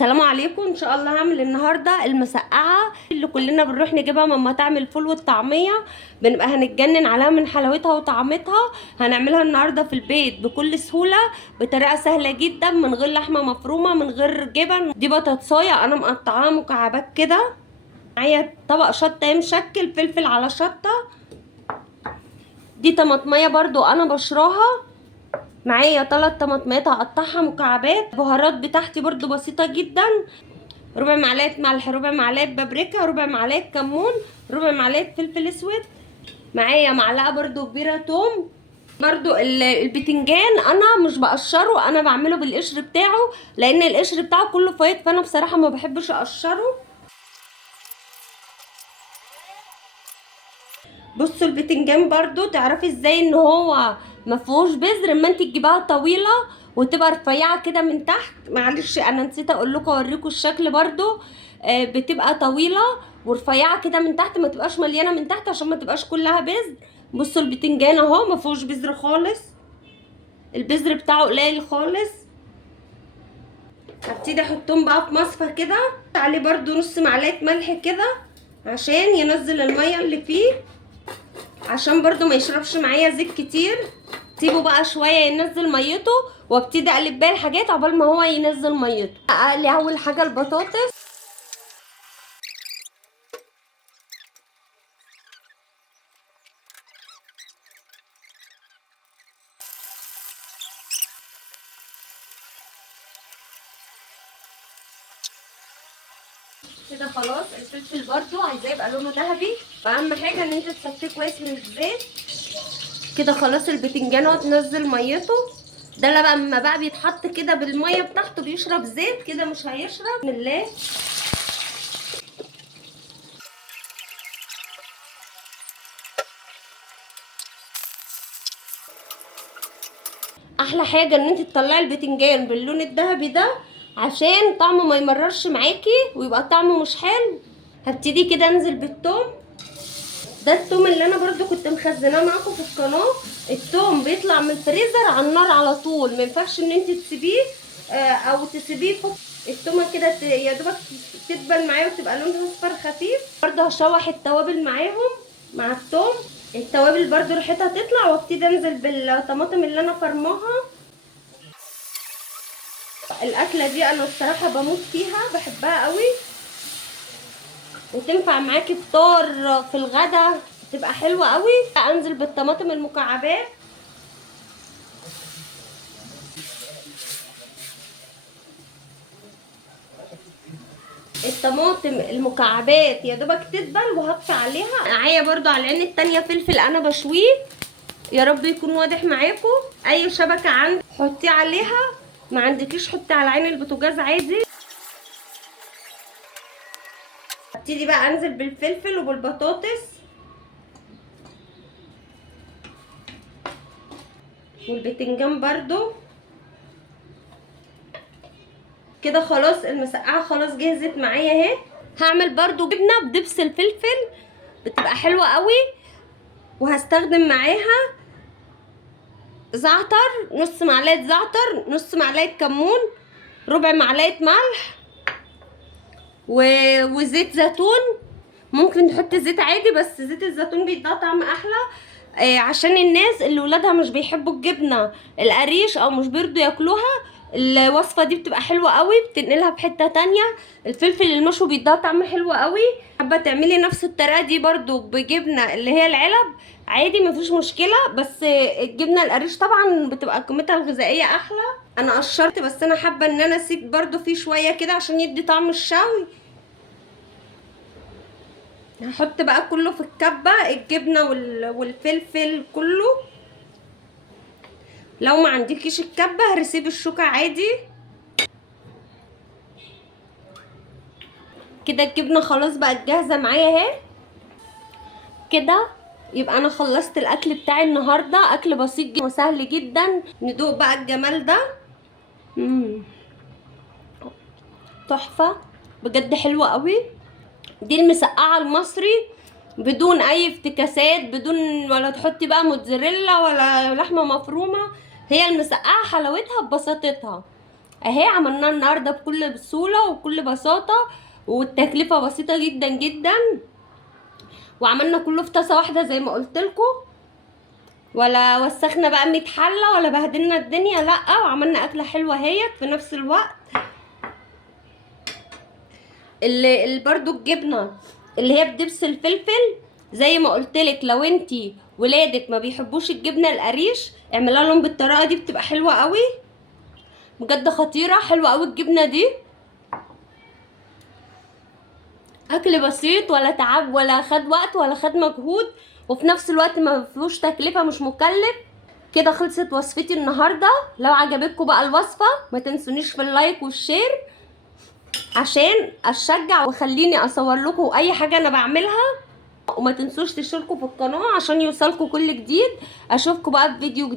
السلام عليكم. ان شاء الله هعمل النهارده المسقعه اللي كلنا بنروح نجيبها من مطاعم الفول والطعميه، بنبقى هنتجنن عليها من حلاوتها وطعمتها. هنعملها النهارده في البيت بكل سهوله، بطريقه سهله جدا، من غير لحمه مفرومه، من غير جبن. دي بطاطسايه انا مقطعاها مكعبات كده. معايا طبق شطه مشكل، فلفل على شطه. دي طماطميه برضو انا بشراها. معايا 3 طماطمات هقطعها مكعبات. البهارات بتاعتي برضو بسيطه جدا: ربع معلقه ملح، ربع معلقه بابريكا، ربع معلقه كمون، ربع معلقه فلفل اسود. معايا معلقه برضو كبيره توم. برضو البتنجان انا مش بقشره، انا بعمله بالقشر بتاعه، لان القشر بتاعه كله فايض، فانا بصراحه ما بحبش اقشره. بصوا البتنجان برضو تعرفي ازاي ان هو ما فيهوش بذر؟ اما انت تجيبها طويله وتبقى رفيعه كده من تحت. معلش انا نسيت اقول لكم اوريكم الشكل برضو. بتبقى طويله ورفيعه كده من تحت، ما تبقاش مليانه من تحت عشان ما تبقاش كلها بذر. بصوا البتنجان اهو ما فيهوش بذر خالص، البذر بتاعه قليل خالص. هبتدي احطهم بقى في مصفى كده، عليه برضو نص معلقه ملح كده عشان ينزل الميه اللي فيه، عشان برضو ما يشربش معايا زيت كتير. سيبه بقى شويه ينزل ميته، وابتدي اقلب باقي الحاجات عقبال ما هو ينزل ميته. اقلي اول حاجه البطاطس. كده خلاص. الفلفل برضو عايزاه يبقى لونه ذهبي، فاهم حاجه ان انت تصفيه كويس من الزيت. كده خلاص البتنجان اهو تنزل ميته. ده لما بقى بيتحط كده بالميه بتاعته بيشرب زيت، كده مش هيشرب. بسم الله. احلى حاجه ان انت تطلعي البتنجان باللون الذهبي ده عشان طعمه ما يمررش معاكي ويبقى طعمه مش حلو. هبتدي كده انزل بالثوم. ده الثوم اللي انا برضو كنت مخزناه معاكم في القناه. الثوم بيطلع من الفريزر على النار على طول، ما ينفعش ان انت تسيبيه او تسيبيه فوق. الثومه كده يا دوبك تدبل معايا وتبقى لونها اصفر خفيف. برضو هشوح التوابل معاهم مع الثوم. التوابل برضو ريحتها تطلع، وابتدي انزل بالطماطم اللي انا فرماها. الاكله دي انا الصراحه بموت فيها، بحبها قوي، وتنفع معاكي فطار في الغدا، تبقى حلوه قوي. انزل بالطماطم المكعبات. الطماطم المكعبات يا دوبك تدبل وهطفي عليها. معايا برضو على العين التانية فلفل انا بشويه، يا رب يكون واضح معاكم. اي شبكه عندك حطيه عليها، ما عندكيش حطي على عين البوتاجاز عادي. ابتدي بقى انزل بالفلفل وبالبطاطس والبتنجان برضو. كده خلاص المسقعه خلاص جهزت معايا اهي. هعمل برضو جبنه بدبس الفلفل، بتبقى حلوه قوي. وهستخدم معاها زعتر، نص معلقه زعتر، نص معلقه كمون، ربع معلقه ملح، وزيت زيتون. ممكن تحطي زيت عادي، بس زيت الزيتون بيديها طعم احلى. عشان الناس اللي ولادها مش بيحبوا الجبنه القريش او مش بيرضوا ياكلوها، الوصفه دي بتبقى حلوه قوي، بتنقلها في حته تانية. الفلفل المشوي بيديها طعم حلو قوي. حابه تعملي نفس الطريقه دي برضو بجبنه اللي هي العلب عادي، مفيش مشكله، بس الجبنه القريش طبعا بتبقى قيمتها الغذائيه احلى. انا قشرت، بس انا حابه ان انا اسيب برضو فيه شويه كده عشان يدي طعم الشوي. هحط بقى كله في الكبة، الجبنة والفلفل كله. لو ما عندكيش الكبة هرسيب الشوكة عادي. كده الجبنة خلاص بقت جاهزة معايا اهي. كده يبقى انا خلصت الاكل بتاعي النهاردة. اكل بسيط جدا وسهل جدا. ندوق بقى الجمال ده. تحفة بجد، حلوة قوي. دي المسقعة المصري بدون اي افتكاسات، بدون ولا تحطي بقى موتزاريلا ولا لحمة مفرومة. هي المسقعة حلاوتها ببساطتها. اهي عملناها النهارده بكل سهوله وبكل بساطه، والتكلفه بسيطه جدا جدا، وعملنا كله في طاسه واحده زي ما قلت لكم، ولا وسخنا بقى 100 حله ولا بهدلنا الدنيا، لا، وعملنا اكله حلوه اهيت في نفس الوقت. اللي برضو الجبنه اللي هي بدبس الفلفل، زي ما قلت لك لو انتي ولادك ما بيحبوش الجبنه القريش اعملها لهم بالطريقه دي، بتبقى حلوه قوي بجد، خطيره حلوه قوي الجبنه دي. اكل بسيط ولا تعب ولا خد وقت ولا خد مجهود، وفي نفس الوقت ما فيهوش تكلفه، مش مكلف. كده خلصت وصفتي النهارده. لو عجبتكم بقى الوصفه ما تنسونيش في اللايك والشير عشان اشجع وخليني اصور لكم اي حاجه انا بعملها، وما تنسوش تشتركوا في القناه عشان يوصلكوا كل جديد. اشوفكم بقى في فيديو جديد.